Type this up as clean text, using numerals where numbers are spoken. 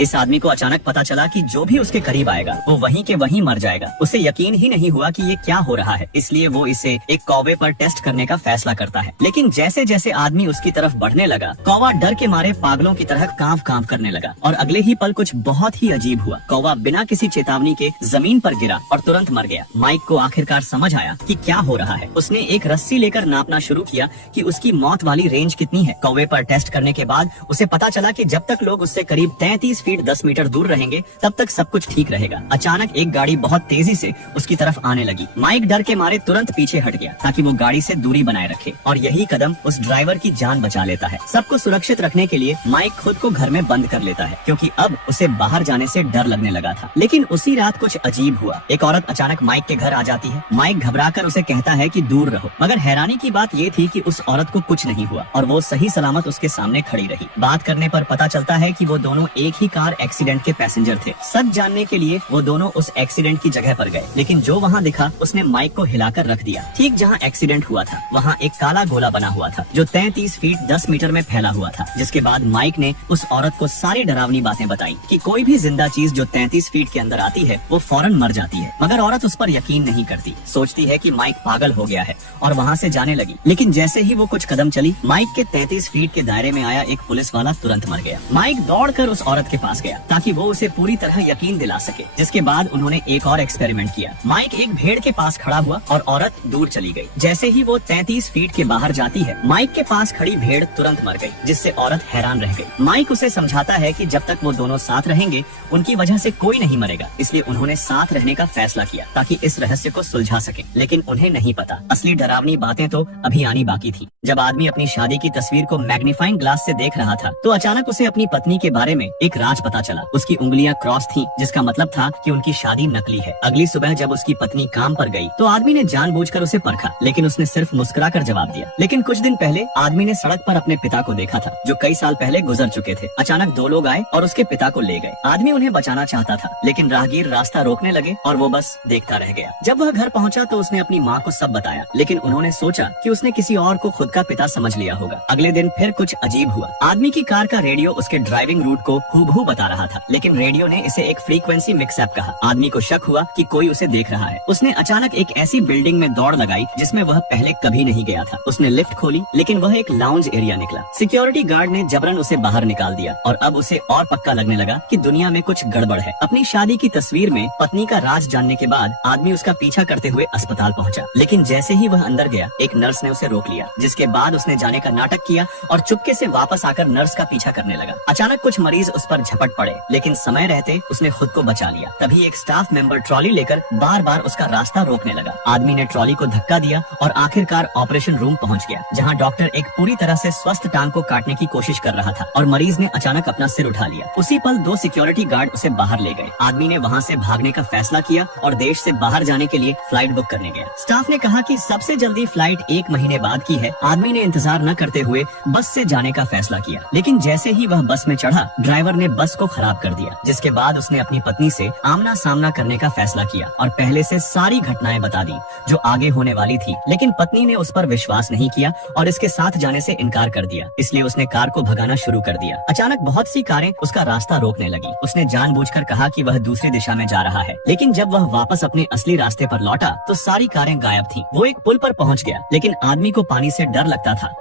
इस आदमी को अचानक पता चला कि जो भी उसके करीब आएगा वो वहीं के वहीं मर जाएगा। उसे यकीन ही नहीं हुआ कि ये क्या हो रहा है, इसलिए वो इसे एक कौवे पर टेस्ट करने का फैसला करता है। लेकिन जैसे जैसे आदमी उसकी तरफ बढ़ने लगा, कौवा डर के मारे पागलों की तरह कांव कांव करने लगा और अगले ही पल कुछ बहुत ही अजीब हुआ। कौवा बिना किसी चेतावनी के जमीन पर गिरा और तुरंत मर गया। माइक को आखिरकार समझ आया कि क्या हो रहा है। उसने एक रस्सी लेकर नापना शुरू किया कि उसकी मौत वाली रेंज कितनी है। कौवे पर टेस्ट करने के बाद उसे पता चला कि जब तक लोग उससे करीब 33 फीट 10 मीटर दूर रहेंगे तब तक सब कुछ ठीक रहेगा। अचानक एक गाड़ी बहुत तेजी से उसकी तरफ आने लगी। माइक डर के मारे तुरंत पीछे हट गया ताकि वो गाड़ी से दूरी बनाए रखे और यही कदम उस ड्राइवर की जान बचा लेता है। सबको सुरक्षित रखने के लिए माइक खुद को घर में बंद कर लेता है क्योंकि अब उसे बाहर जाने से डर लगने लगा था। लेकिन उसी रात कुछ अजीब हुआ। एक औरत अचानक माइक के घर आ जाती है। माइक घबराकर उसे कहता है कि दूर रहो, मगर हैरानी की बात ये थी कि उस औरत को कुछ नहीं हुआ और वो सही सलामत उसके सामने खड़ी रही। बात करने पर पता चलता है कि वो दोनों एक ही कार एक्सीडेंट के पैसेंजर थे। सच जानने के लिए वो दोनों उस एक्सीडेंट की जगह पर गए, लेकिन जो वहाँ दिखा उसने माइक को हिलाकर रख दिया। ठीक जहाँ एक्सीडेंट हुआ था वहाँ एक काला गोला बना हुआ था जो 33 फीट 10 मीटर में फैला हुआ था। जिसके बाद माइक ने उस औरत को सारी डरावनी बातें बताई कि कोई भी जिंदा चीज जो 33 फीट के अंदर आती है वो फौरन मर जाती है। मगर औरत उस पर यकीन नहीं करती, सोचती है कि माइक पागल हो गया है और वहाँ से जाने लगी। लेकिन जैसे ही वो कुछ कदम चली, माइक के 33 फीट के दायरे में आया एक पुलिस वाला तुरंत मर गया। माइक दौड़कर उस औरत के पास गया ताकि वो उसे पूरी तरह यकीन दिला सके। जिसके बाद उन्होंने एक और एक्सपेरिमेंट किया। माइक एक भेड़ के पास खड़ा हुआ और औरत दूर चली गई। जैसे ही वो 33 फीट के बाहर जाती है, माइक के पास खड़ी भेड़ तुरंत मर गई, जिससे औरत हैरान रह गई। माइक उसे समझाता है कि जब तक वो दोनों साथ रहेंगे उनकी वजह से कोई नहीं मरेगा, इसलिए उन्होंने साथ रहने का फैसला किया ताकि इस रहस्य को सुलझा सके। लेकिन उन्हें नहीं पता असली डरावनी बातें तो अभी आनी बाकी थी। जब आदमी अपनी शादी की तस्वीर को मैग्नीफाइंग ग्लास से देख रहा था तो अचानक उसे अपनी पत्नी के बारे में एक राज पता चला। उसकी उंगलियां क्रॉस थीं, जिसका मतलब था कि उनकी शादी नकली है। अगली सुबह जब उसकी पत्नी काम पर गई तो आदमी ने जानबूझकर उसे परखा, लेकिन उसने सिर्फ मुस्कुराकर जवाब दिया। लेकिन कुछ दिन पहले आदमी ने सड़क पर अपने पिता को देखा था जो कई साल पहले गुजर चुके थे। अचानक दो लोग आए और उसके पिता को ले गए। आदमी उन्हें बचाना चाहता था, लेकिन राहगीर रास्ता रोकने लगे और वो बस देखता रह गया। जब वह घर पहुंचा तो उसने अपनी माँ को सब बताया, लेकिन उन्होंने सोचा कि उसने किसी और को खुद का पिता समझ लिया होगा। अगले दिन फिर कुछ अजीब हुआ। आदमी की कार का रेडियो उसके ड्राइविंग रूट को हूबहू बता रहा था, लेकिन रेडियो ने इसे एक फ्रीक्वेंसी मिक्सअप कहा। आदमी को शक हुआ कि कोई उसे देख रहा है। उसने अचानक एक ऐसी बिल्डिंग में दौड़ लगाई जिसमें वह पहले कभी नहीं गया था। उसने लिफ्ट खोली, लेकिन वह एक लाउंज एरिया निकला। सिक्योरिटी गार्ड ने जबरन उसे बाहर निकाल दिया और अब उसे और पक्का लगने लगा कि दुनिया में कुछ गड़बड़ है। अपनी शादी की तस्वीर में पत्नी का राज जानने के बाद आदमी उसका पीछा करते हुए अस्पताल पहुंचा, लेकिन जैसे ही वह अंदर गया एक नर्स ने उसे रोक लिया। जिसके बाद उसने जाने का नाटक किया और चुपके से वापस आकर नर्स का पीछा करने लगा। अचानक कुछ मरीज उस पर झपट पड़े, लेकिन समय रहते उसने खुद को बचा लिया। तभी एक स्टाफ मेंबर ट्रॉली लेकर बार बार उसका रास्ता रोकने लगा। आदमी ने ट्रॉली को धक्का दिया और आखिरकार ऑपरेशन रूम पहुंच गया, जहां डॉक्टर एक पूरी तरह से स्वस्थ टांग को काटने की कोशिश कर रहा था और मरीज ने अचानक अपना सिर उठा लिया। उसी पल दो सिक्योरिटी गार्ड उसे बाहर ले गए। आदमी ने वहां से भागने का फैसला किया और देश से बाहर जाने के लिए फ्लाइट बुक करने गया। स्टाफ ने कहा कि सबसे जल्दी फ्लाइट 1 महीने बाद की है। आदमी ने इंतजार न करते हुए बस से जाने का फैसला किया, लेकिन जैसे ही वह बस में चढ़ा ड्राइवर ने बस को खराब कर दिया। जिसके बाद उसने अपनी पत्नी से आमना सामना करने का फैसला किया और पहले से सारी घटनाएं बता दी जो आगे होने वाली थी। लेकिन पत्नी ने उस पर विश्वास नहीं किया और इसके साथ जाने से इनकार कर दिया, इसलिए उसने कार को भगाना शुरू कर दिया। अचानक बहुत सी कारें उसका रास्ता रोकने लगी। उसने जानबूझकर कहा कि वह दूसरी दिशा में जा रहा है, लेकिन जब वह वापस अपने असली रास्ते पर लौटा तो सारी कारें गायब थीं। वो एक पुल पर पहुंच गया, लेकिन आदमी को पानी से डर लगता था।